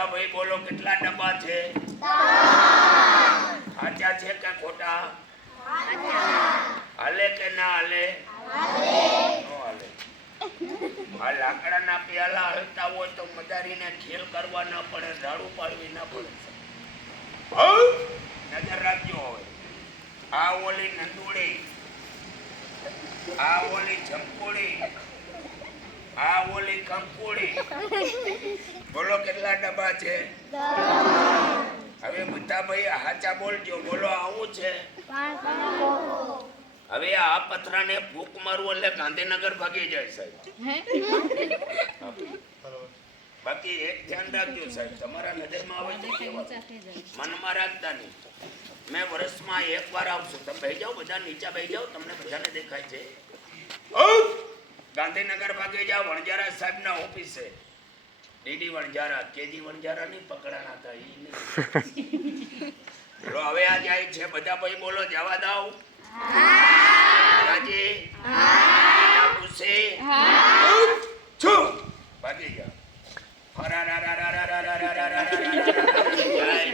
બધા ભાઈ બોલો કેટલા ડબ્બા છે? સાચા છે કે ખોટા? હાલે કે ના હાલે? આ લાકડાના પ્યાલા હોય તો મદારીને ખેલ કરવા ના પડે, ઝાડુ પાડવી ના પડે. નજર રાખજો હવે. આ ઓલી નંદુડી, આ ઓલી જંપુડી આ ઓલી કંકુડી. બોલો કેટલા ડબ્બા છે? હવે બધા ભાઈ હાચા બોલજો. બોલો આવું છે? હવે આ પથરાને ભૂખ મારવું એટલે ગાંધીનગર ભાગી જાય સાહેબ. બાકી એક ધ્યાન રાખજો સાહેબ તમારા નજરમાં આવે તો મનમાં રાખતા નહીં. મેં વર્ષમાં એક વાર આવશું તમે ભાઈ જાઓ બધા નીચે ભાઈ જાઓ તમને બધાને દેખાય છે. ઓ! ગાંધીનગર ભાગે જ્યાં વણજારા સાહેબના ઓફિસે. ડીડી વણજારા કેજી વણજારા નહીં, પકડાના હતા એ નહીં. હવે આ જાય છે, બધા ભાઈ બોલો, જવા દઉં રાજી? ના ગુસ્સે છું! ભાગી જય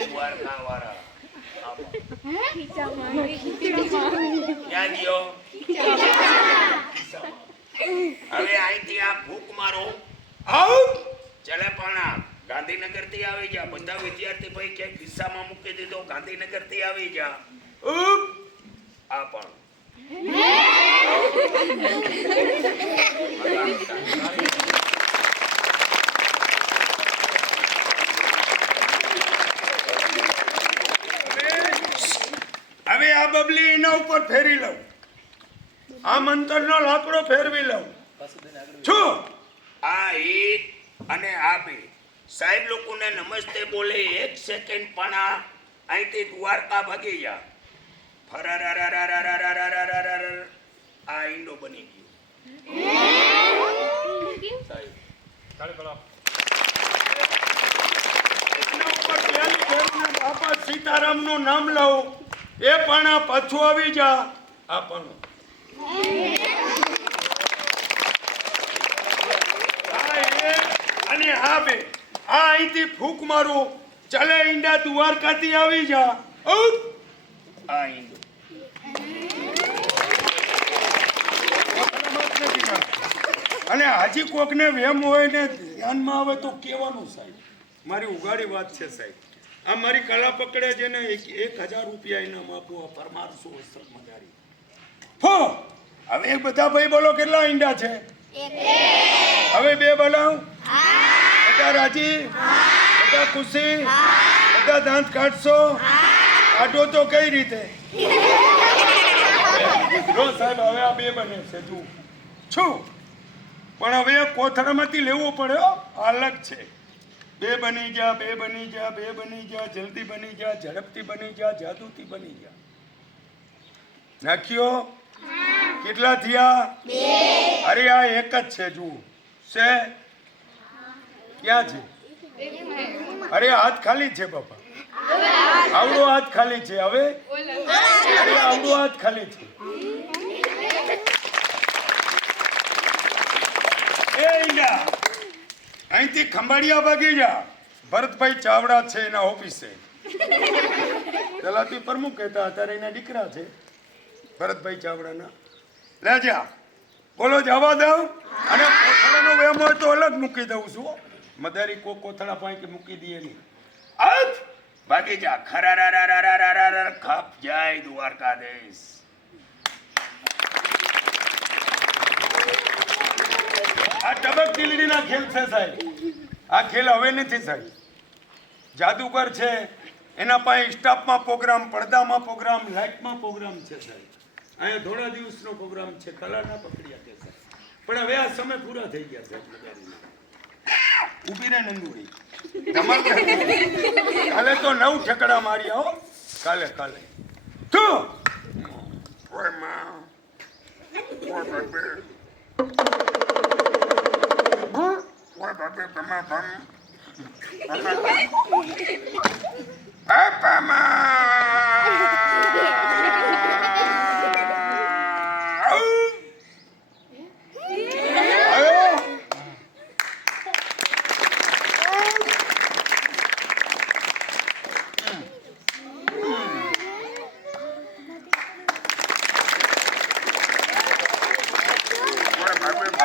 દ્વારકાવાળા આવો. ક્યાં ગયો હવે અહીંથી આ ભૂખ મારો આઉટ ચલે પણ આ ગાંધીનગરથી આવી જા બધા વિદ્યાર્થી ભાઈ કે ખિસ્સામાં મૂકી દીધો ગાંધીનગરથી આવી જા! આ પણ. હવે આ બબલી એના ઉપર ફેરી લઉં. આ મંતરનો લાકડો ફેરવી લઉં. છું. આ એક અને આ બે. સાહેબ લોકોને નમસ્તે બોલે એક સેકન્ડ પણ આ અહીંથી દ્વારકા ભાગી જા આ ઈંડો બની ગયો બાપા સીતારામનું નામ લઉં એ પણ આ પાછું આવી જા આ પણ અને આ અહીંથી ફૂંક મારું ચલે ઈંડા દ્વારકાથી આવી જા! આ ઈંડો. અને હાજી કોકને વેમ હોય ને ધ્યાનમાં આવે તો કહેવાનું સાહેબ. મારી ઉગાડી વાત છે સાહેબ. આ મારી કલા પકડે છે ને એક હજાર રૂપિયા ઇનામ આપું આ પરમારસો વસ્ત્ર મજારી ફો! હવે બધા ભાઈ બોલો કેટલા ઈંડા છે? હવે બે બોલાવ? બધા રાજી? બધા ખુશી? બધા દાંત કાઢશો? કાઢો તો કઈ રીતે? હવે આ બે બને છે તું છું. પણ હવે કોથળામાંથી લેવો પડ્યો. અલગ છે. બે બની જા બે બની જા બે બની જા જલ્દી બની જા ઝડપથી બની જા જાદુથી બની જા નાખ્યો કેટલા થયા? અરે, આ એક જ છે, જુઓ. છે? ક્યાં છે? અરે હાથ ખાલી છે, બાપા. આવડો હાથ ખાલી છે, હવે? અરે, આવડો હાથ ખાલી છે. એ અહીંથી ખંભાળિયા ભાગી જા. ભરતભાઈ ચાવડા છે એના ઓફિસે. તલાટી પ્રમુખ કહેતા અત્યારે એના દીકરા છે. ભરતભાઈ ચાવડાના. લેજા બોલો જવા દઉં? અને પોતાનો વેમ હોય તો અલગ મૂકી દઉં છું મદારી કો કોથળા પાંચ મૂકી દઈએ નહીં. આજ ભાગી જા ખરા ખપ દ્વારકા દ્વારકાધીશ. આ ટબક ટીલડીના ખેલ છે સાહેબ. આ ખેલ હવે નથી સાહેબ. જાદુગર છે, એના પાસે સ્ટાફમાં પ્રોગ્રામ, પડદામાં પ્રોગ્રામ, લાઇટમાં પ્રોગ્રામ છે સાહેબ. અહીંયા થોડા દિવસનો પ્રોગ્રામ છે, કલાના પકડ્યા છે સાહેબ. પણ હવે આ સમય પૂરા થઈ ગયા સાહેબ. ઊભી રહે નંદુડી. તમારે કાલે તો નવ ઠેકડા માર્યા હો કાલે કાલે. તું ઓયમાં. ઓય ભમ ઓય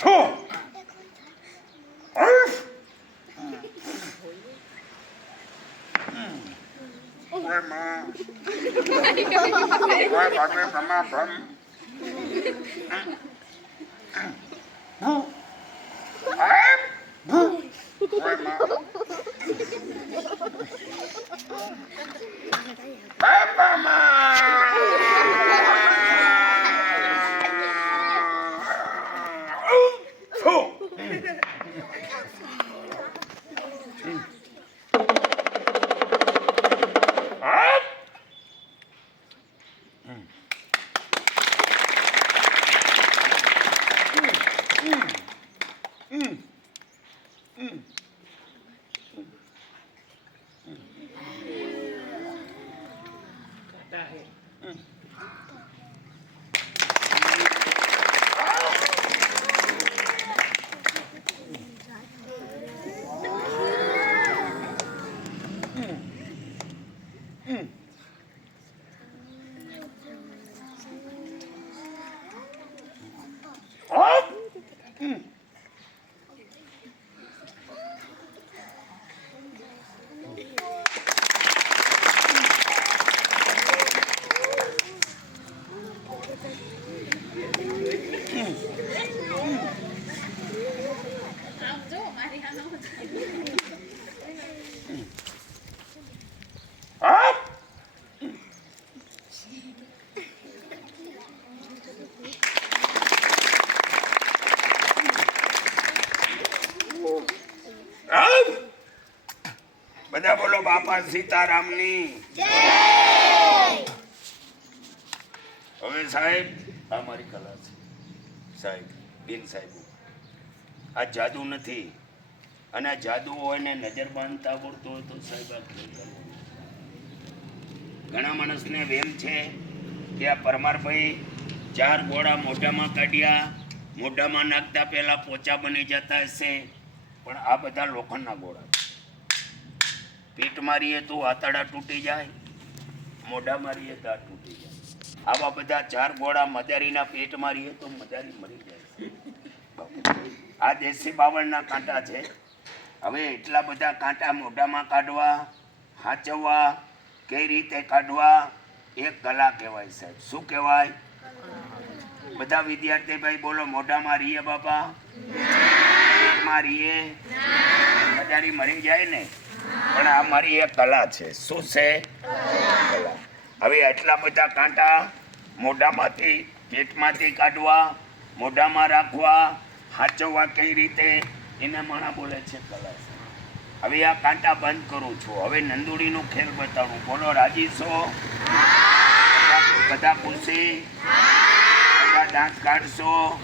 થો ઉફ ઓયમાં ઓય બાપે ભમા ભમ ઓય બાપા સીતારામની. હવે સાહેબ, આ મારી કલા છે. સાહેબ, બિન સાહેબ. આ જાદુ નથી. અને આ જાદુ હોય ને નજર બાંધતા આવડતું હોય તો સાહેબ આ ઘણા માણસને વેમ છે કે આ પરમારભાઈ ચાર ગોળા મોઢામાં કાઢ્યા, મોઢામાં નાખતા પહેલા પોચા બની જતા હશે, પણ આ બધા લોખંડના ગોળા. પીઠ મારીએ તો આતડા તૂટી જાય, મોઢા મારીએ તો તૂટી જાય. આવા બધા ચાર ગોળા મજારીના પેટ મારીએ તો મજારી મરી જાય. આ દેશી બાવળના કાંટા છે. હવે એટલા બધા કાંટા મોઢામાં કાઢવા, હાચવવા, કઈ રીતે કાઢવા, એક કલા કહેવાય સાહેબ. શું કહેવાય? બધા વિદ્યાર્થી ભાઈ બોલો મોઢામાં રીએ બાપા? પેટમાં રીએ મજારી મરી જાય ને? પણ આ મારી એક કલા છે. શું છે? હવે એટલા બધા કાંટા મોઢામાંથી, પેટમાંથી કાઢવા, મોઢામાં રાખવા સાચવવા કઈ રીતે? એને માણા બોલે છે કલા. હવે આ કાંટા બંધ કરું છું. હવે નંદુડીનો ખેલ બતાવું. બોલો, રાજી છો? બધા ખુશી? બધા દાંત કાઢશો?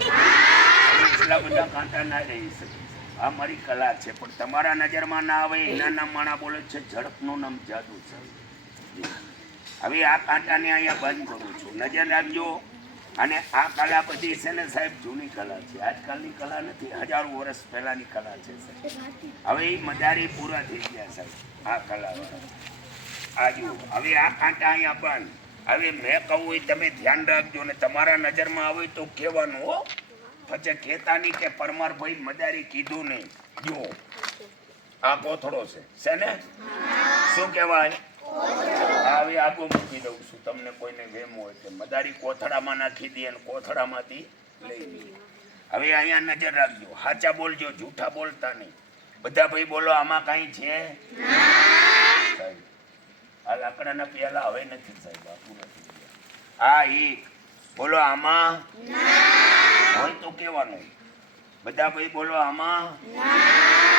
એટલા બધા કાંટા ના રહી શકે આ મારી કલા છે, પણ તમારા નજરમાં ના આવે, એના નામ માણા બોલે છે, ઝડપનું નામ જાદુ છે. હવે આ કાંટાને અહીંયા બંધ કરું છું. નજર રાખજો, અને આ કલા બધી છે ને સાહેબ, જૂની કલા છે. આજકાલની કલા નથી, હજારો વર્ષ પહેલાની કલા છે હવે એ મદારી પૂરા થઈ ગયા, સાહેબ, આ કલા આ જુઓ, હવે આ કાંટા અહીંયા બંધ. હવે મેં કહું એ તમે ધ્યાન રાખજો, ને તમારા નજરમાં આવે તો કહેવાનું, હો. પછી નહીં કે પરમારભાઈ મદારી કીધું નહીં. જુઓ. આ કોથળો છે. છે ને? શું કહેવાય? હવે આગો મૂકી દઉં છું. તમને કોઈને વેમ હોય કે મદારી કોથળામાં નાખી દે અને કોથળામાંથી લઈ લઈએ. હવે અહીંયા નજર રાખજો. હાચા બોલજો, જૂઠા બોલતા નહીં. બધા ભાઈ બોલો, આમાં કાંઈ છે? આ લાકડાના પ્યાલા હવે નથી સાહેબ આપણું નથી. આ એક. બોલો, આમાં હોય તો કેવાનું બધા ભાઈ બોલો આમાં?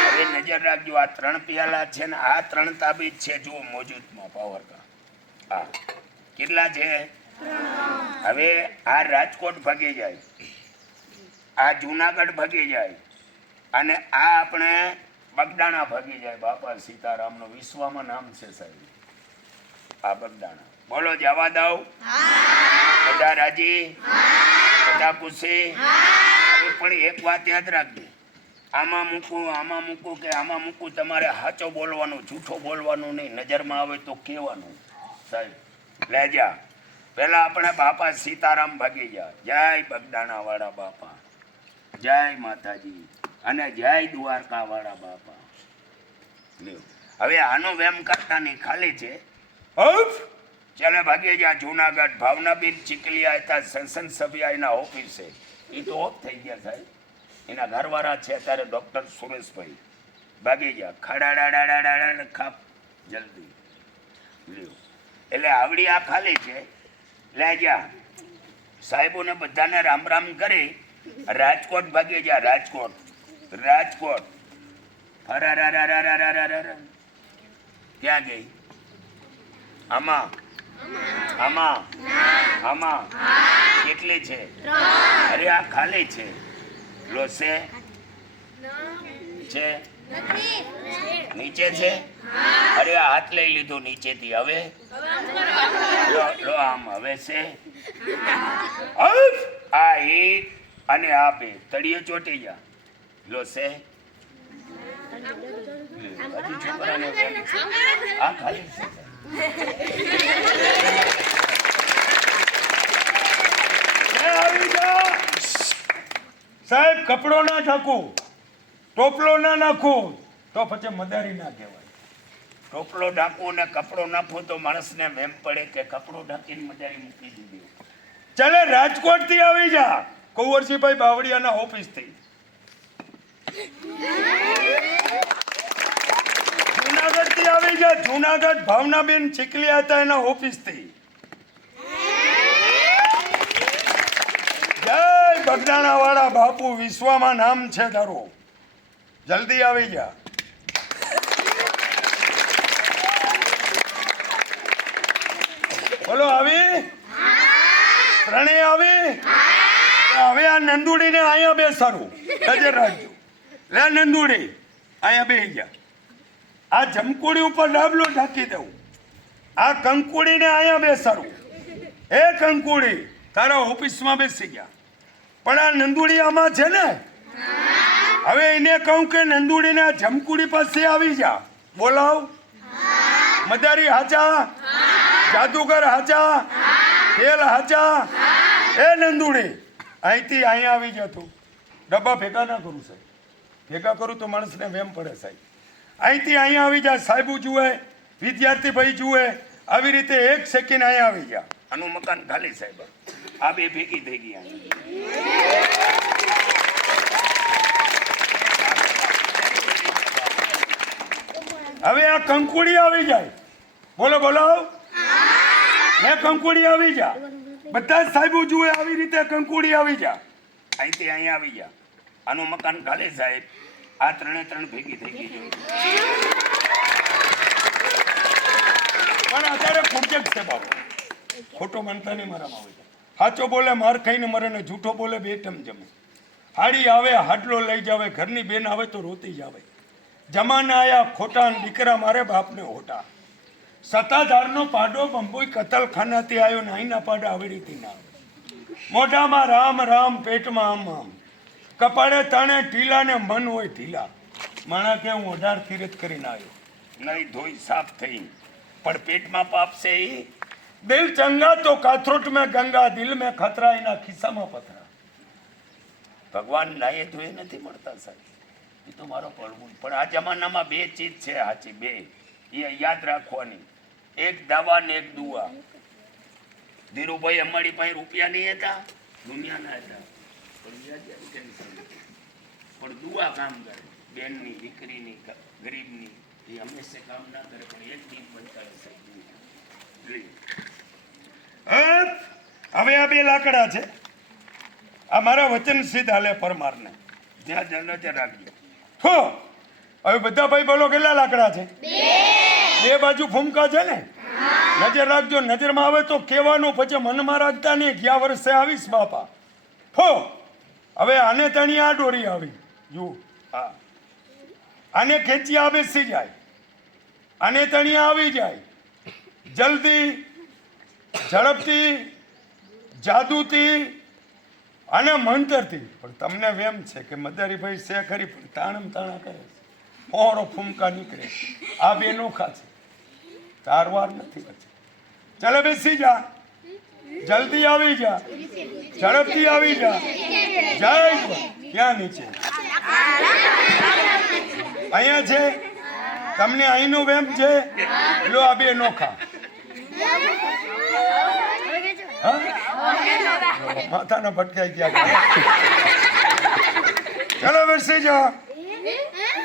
હવે નજર રાખજો આ ત્રણ પ્યાલા છે ને આ ત્રણ તાબીજ છે જુઓ મોજૂદમાં પાવરકા આ. કેટલા છે? હવે આ રાજકોટ ભાગી જાય. આ જુનાગઢ ભાગી જાય. અને આ આપણે બગદાણા ભાગી જાય બાપા સીતારામનો વિશ્વમાં નામ છે સાહેબ. આ બગદાણા. બોલો જવા દઉં. બધા રાજી? બધા ખુશી? હવે પણ એક વાત યાદ રાખજે. આમાં મૂકું આમાં મૂકું કે આમાં મૂકું તમારે સાચો બોલવાનું, જૂઠો બોલવાનું નહીં. નજરમાં આવે તો કહેવાનું. સાહેબ, લે પહેલાં પહેલા આપણે બાપા સીતારામ ભાગી જા જય બગદાણાવાળા બાપા. જય માતાજી. અને જય દ્વારકાવાળા બાપા. લ્યો. હવે આનો વેમ કરતા નહીં, ખાલી છે. હફ ચાલે ભાગીએ જ્યાં જુનાગઢ, ભાવનાબેન ચીકલિયા હતા, સંસદ સભ્ય એના ઓફિસે. એ તો ઓફ થઈ ગયા સાહેબ. એના ઘરવાળા છે અત્યારે ડૉક્ટર સુરેશભાઈ. ભાગી ગયા ખડાડાડાડાડા ખાપ જલ્દી. લ્યો. એટલે આવડી આ ખાલી છે. લે જા. સાહેબોને બધાને રામ રામ કરી. રાજકોટ ભાગી જા રાજકોટ. રાજકોટ. ફરા ક્યાં ગઈ આમાં આમાં? આમાં? કેટલી છે? અરે આ ખાલી છે. લોસે છે. નીચે છે? અરે આ હાથ લઈ લીધું નીચેથી. હવે? લો આમ. હવે છે! આ એક અને આ બે. તળિયે ચોટી જા લો છે? હજી છોકરાને ખાલી છે. આ ખાલી છે. સાહેબ કપડો ના ઢાંકું ટોપલો ના નાખું તો પછી મદારી ના કહેવાય. ટોપલો ઢાંકવું ને કપડો નાખવું તો માણસને વેમ પડે કે કપડો ઢાંકીને મજારી મૂકી દીધી. ચાલે રાજકોટથી આવી જા. કુંવરજીભાઈ બાવળિયાના ઓફિસથી. જુનાગઢથી આવી ગયા જુનાગઢ ભાવનાબેન ચીકલિયા હતા એના ઓફિસથી જય બગદાણા વાળા બાપુ, વિશ્વમાં નામ છે તારું. જલ્દી આવી જા. બોલો, આવી? ત્રણેય આવી? હવે આ નંદુડીને અહીંયા બેસાડું. નજર રાખજો. લે, નંદુડી, અહીંયા બેસી જા. આ જમકુડી ઉપર ડાબલો ઢાંકી દેવું. આ કંકુડીને અહીંયા બેસાડવું. એ કંકુડી, તારા ઓફિસમાં બેસી ગયા. પણ આ નંદુડી આમાં છે ને? હવે એને કહું કે નંદુડીને આ જમકુડી પાસે આવી જા. બોલાવ. મદારી હાચા. જાદુગર હાચા. ખેલ હાચા. એ નંદુડી, અહીંથી અહીંયા આવી જતું ડબ્બા ભેગા ના કરું સાહેબ. ભેગા કરું તો માણસને વેમ પડે સાહેબ. અહીંથી અહીંયા આવી જા, સાહેબુ જુએ, વિદ્યાર્થી ભાઈ જુએ, આવી રીતે એક સેકન્ડ અહીંયા આવી જા. આનું મકાન ખાલી સાહેબ. આ બે ભેગી થઈ ગઈ હવે આ કંકુડી આવી જાય. બોલો બોલો. હે કંકુડી આવી જા. બધા સાહેબુ જુએ, આવી રીતે કંકુડી આવી જા. અહીંથી અહીંયા આવી જા. આનું મકાન ખાલી સાહેબ. આ ત્રણે ત્રણ ભેગી થઈ ગઈ પણ અત્યારે પ્રોજેક્ટ છે બાપુ. ખોટો માનતા નહીં મારામાં આવે સાચો બોલે, માર ખાઈને મરે ને જૂઠો બોલે, બે ટમ જમે. હાડી આવે, હાડલો લઈ જાવે, ઘરની બેન આવે તો રોતી જ આવે જમાના આયા, ખોટા દીકરા મારે બાપને હોટા. સત્તાધારનો પાડો, બંબોઈ કતલખાનાથી આવ્યો ને અહીંના પાડા આવડીથી ના. મોઢામાં રામ રામ, પેટમાં આમ આમ. કપાળે તાણે ઢીલા ને મન હોય ઢીલા. માણા કે હું અઢાર તીરથ કરીને આવ્યો. નહીં ધોઈ સાફ થઈ પણ પેટમાં પાપ છે એ દિલ ચંગા તો કાથરોટ મેં ગંગા, દિલ મેં ખતરા, એના ખિસ્સામાં પથરા. ભગવાન નાયે ધોયે નથી મળતા સાહેબ. એ તો મારો પડવું પણ આ જમાનામાં બે ચીજ છે સાચી બે. એ યાદ રાખવાની. એક દવા ને એક દુઆ. ધીરુભાઈ અમારી પાસે રૂપિયા નહીં હતા, દુનિયાના હતા. પણ દુઆ કામ કરે. બેનની દીકરીની ગરીબની એ હંમેશા કામ ના કરે પણ એક દીપ બનતા હવે આ બે લાકડા છે. આ મારા વચન સિદ્ધ હાલે પરમારને. જ્યાં જ્યાં નજર રાખજો. થો! હવે બધા ભાઈ બોલો કેટલા લાકડા છે? બે. બાજુ ફૂમકા છે ને? નજર રાખજો નજરમાં આવે તો કહેવાનું પછી મનમાં રાખતા નહીં. ગયા વર્ષે આવીશ બાપા. થો! હવે આને તણી આ ડોરી આવી. જુઓ. હા આને ખેંચી આ બેસી જાય. આને તણી આવી જાય. જલ્દી, ઝડપથી, જાદુથી અને મંતરથી. પણ તમને વેમ છે કે મદારીભાઈ છે ખરી, પણ તાણમ તાણા કરે છે. મોરો ફૂમકા નીકળે આ બે નોખા છે. ચાર વાર નથી વચ્ચે ચાલે બેસી જા. જલ્દી આવી જા. ઝડપથી આવી જા. જય ક્યાં નીચે? અહીંયા છે? તમને અહીંનો વેમ છે? લો આ બે નોખા. માથાના ભટકાઈ ગયા ચલો બેસી જા.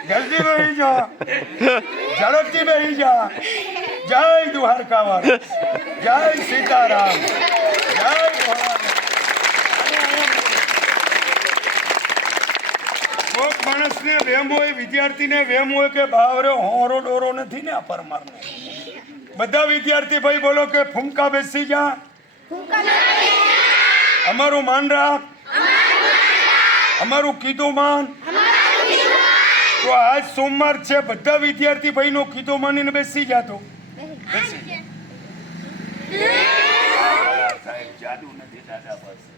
જલ્દી બેસી જા. ઝડપથી બેસી જા. જય દ્વારકાવાળ. જય સીતારામ. માણસને વેમ હોય વિદ્યાર્થીને વેમ હોય કે બાવરે હોરો ડોરો નથી ને આ પરમારનો? બધા વિદ્યાર્થી ભાઈ બોલો કે ફૂમકા બેસી જા. અમારું માન રાખ. અમારું કીધું માન. તો આજ સોમવાર છે બધા વિદ્યાર્થી ભાઈનો કીધું માનીને બેસી જાતો બેસી સાહેબ જાદુ નથી દાદા પાસે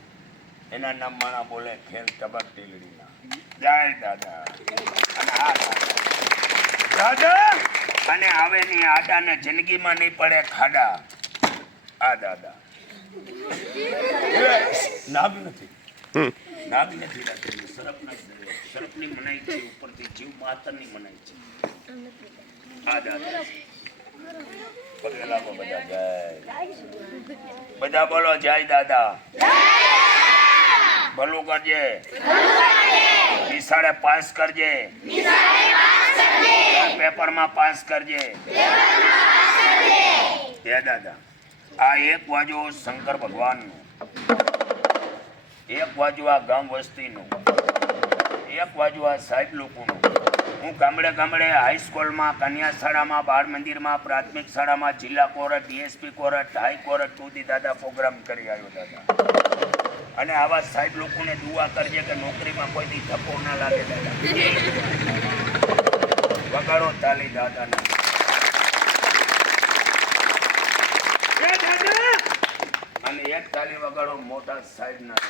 એના નામ માણા બોલે ખેલ ટબક ટીલડીના જય દાદા. અને આ દાદા. આદા અને હવે ની આડાને જિંદગીમાં નહીં પડે ખાડા. આ દાદા. નાગ નથી. નાગ નથી રાખેલું. સરપના સરપની મનાઈ છે ઉપરથી જીવ માતરની મનાઈ છે. આ દાદા પગે લાગો બધા જય. બધા બોલો જય દાદા! ભલું કરજે. નિશાળે પાસ કરજે. પેપરમાં પાસ કરજે. હે દાદા આ એક બાજુ શંકર ભગવાનનું એક બાજુ આ ગામ વસ્તીનું એક બાજુ આ સાહેબ લોકોનું. હું ગામડે ગામડે હાઈસ્કૂલમાં કન્યા શાળામાં બાળ મંદિરમાં પ્રાથમિક શાળામાં જિલ્લા court DSP court high court સુધી દાદા પ્રોગ્રામ કરી આવ્યો દાદા. અને આવા સાહેબ લોકોને દુઆ કરજે કે નોકરીમાં કોઈથી ધક્કો ના લાગે દાદા. વગાડો તાલી દાદાને અને એક તાલી વગાડો મોટા સાહેબ ના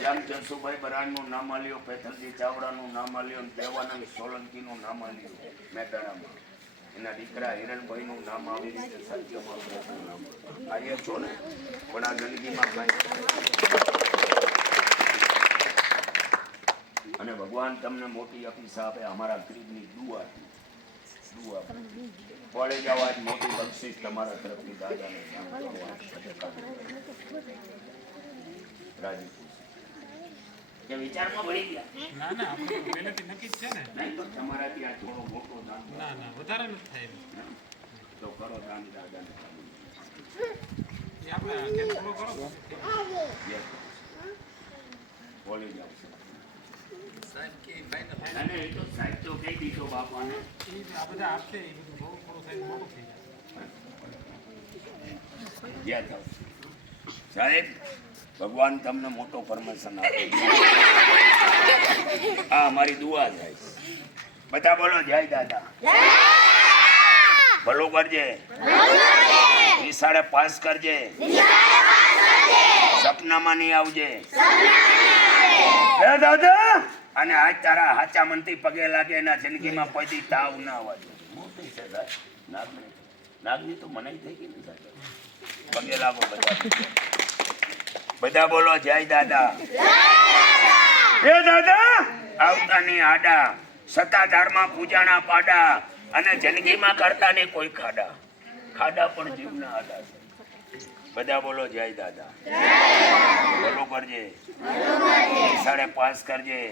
જેમ જસુભાઈ બરાડનું નામ આલ્યું પેથલજી ચાવડાનું નામ આલ્યું અને દેવાનંદ સોલંકીનું નામ આલ્યું મહેસાણામાં એના દીકરા હિરણભાઈનું નામ આવી રીતે મોટું નામ. આ છો ને, પણ આ જિંદગીમાં ભાઈ અને ભગવાન તમને મોટી અપીસા આપે અમારા ગરીબની દુઆ દુઆ પડે જાવ આજ મોટી બક્ષિસ તમારા તરફથી દાદાને રાજી કે વિચારમાં પડી ગયા. ના ના આપણે તો પહેલેથી નક્કી જ છે ને. નહીં તો તમારાથી આ થોડો મોટો દાન ના ના વધારે નથી થાય. એમ. તો કરો દાન દાદાને. એ આપણે કેમ થોડો કરો? તો. Yes. બોલી જાવ અને એ તો સાહેબ તો કહી દીધો બાપાને. એ આ બધા આપશે એ બધું થોડું થોડું થાય મોટું થઈ જાય. જ્યાં થાવ સાહેબ ભગવાન તમને મોટો પરમિશન આપે આ અમારી દુઆ થાય બધા બોલો, જય દાદા. ભલું કરજે. નિશાળે પાસ કરજે. સપનામાં નહીં આવજે. હે દાદા. અને આજ તારા હાચા મનથી પગે લાગે, એના જિંદગીમાં કોઈ તાવ ના આવવા દે. મોટી છે નાગની નાગની તો મનાઈ થઈ ગઈ ને પગે લાગો બધા. બધા બોલો જય દાદા. એ દાદા. આવતાની આડા સત્તાધારમાં પૂજાના પાડા અને જિંદગીમાં કરતા ને કોઈ ખાડા. ખાડા પણ જીવના આડા છે. બધા બોલો જય દાદા. બોલો કરજે. નિશાળે પાસ કરજે.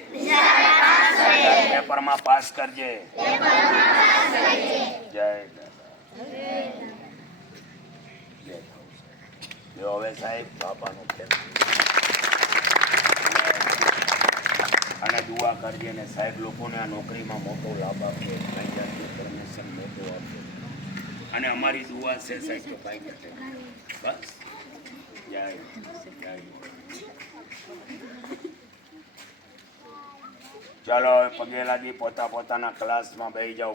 પેપરમાં પાસ કરજે. જય દાદા. જો હવે સાહેબ બાપાનો છે અને દુઆ કરજે ને સાહેબ લોકોને આ નોકરીમાં મોટો લાભ આપે કઈ જાતનું પરમિશન મોટો આપે અને અમારી દુઆ છે સાહેબ તો કાંઈ બસ જય જય ચાલો હવે પગે લાગી પોતા પોતાના ક્લાસમાં બેસી જાઓ